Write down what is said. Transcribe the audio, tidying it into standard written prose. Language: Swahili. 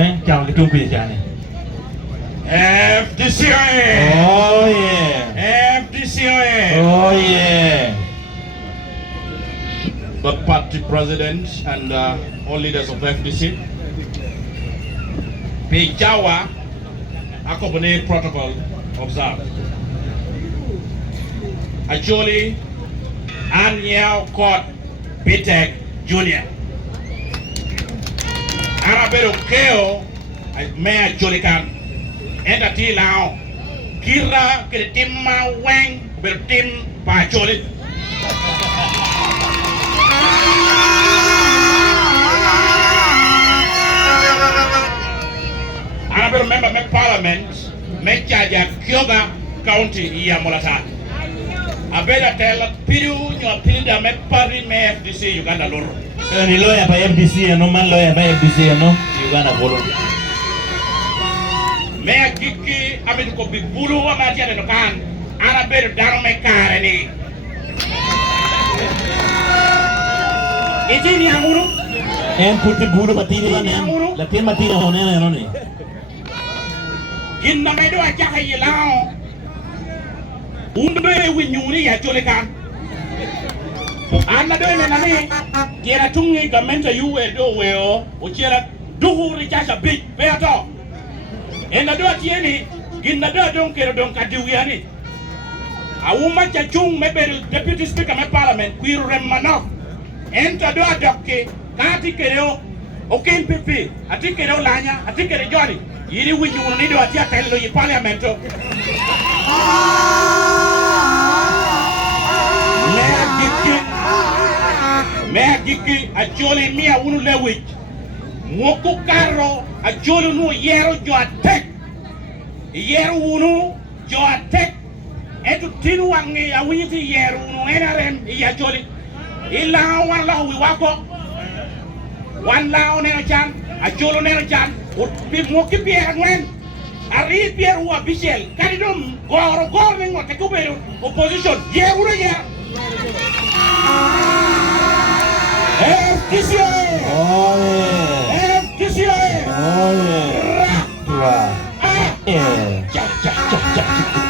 Chào cái trung quỷ chả này. FDCOA! Oh yeah. FDCOA! Oh yeah. The party president and all leaders of FDC. Pijawa Acoli protocol observed. Acoli and Yao Court Bitek Jr. Arabero Keo Mayor Jolikan Entity Lao Kira Kiritima Wang Bertim Pacholi. Arabero member of parliament make charge of Kyoga County Yamolata. I better tell Piru your Pinda make party may FDC Uganda Loro. Ni lawyer by FDC no man lawyer by FDC no Uganda follow. Mea kiki amit ko bibulu wa mati ada nokan ana beru daro me kare ni iti ni amuru En puti buru batiri ba nem lakin matira hone na no ni. Ginna me do aja hayilao umbe winyuri ya Jolikan ana do ne nani kira tungi gamenta yuwe do weo uchira duhuri chasha big beato ena do atieni ginna do don kero don kadiwiani awuma cha chung mebel deputy speaker me parliament kwiru remano enta do adokke kati kereo okempepe ati kereo lanya ati kere joni yiri winyuru ni do atia tello yi parlamento Mea giki Acoli mia unu lewich Mwoku karo Acoli nu yero jo atek Yero unu jo atek Etu tinu wangi ya winyiti yero unu enarem ya Acoli Ila wan lao wiwako Wan lao neno chan Acolo neno chan Mwoki piera ngwen Ari piera ua bichel Kanidum goro nengo tekuberu Opposition ye unu yero FDCA! Oh yeah. FDCA! Oh yeah. Ra! Ah! Yeah. Cha cha cha cha.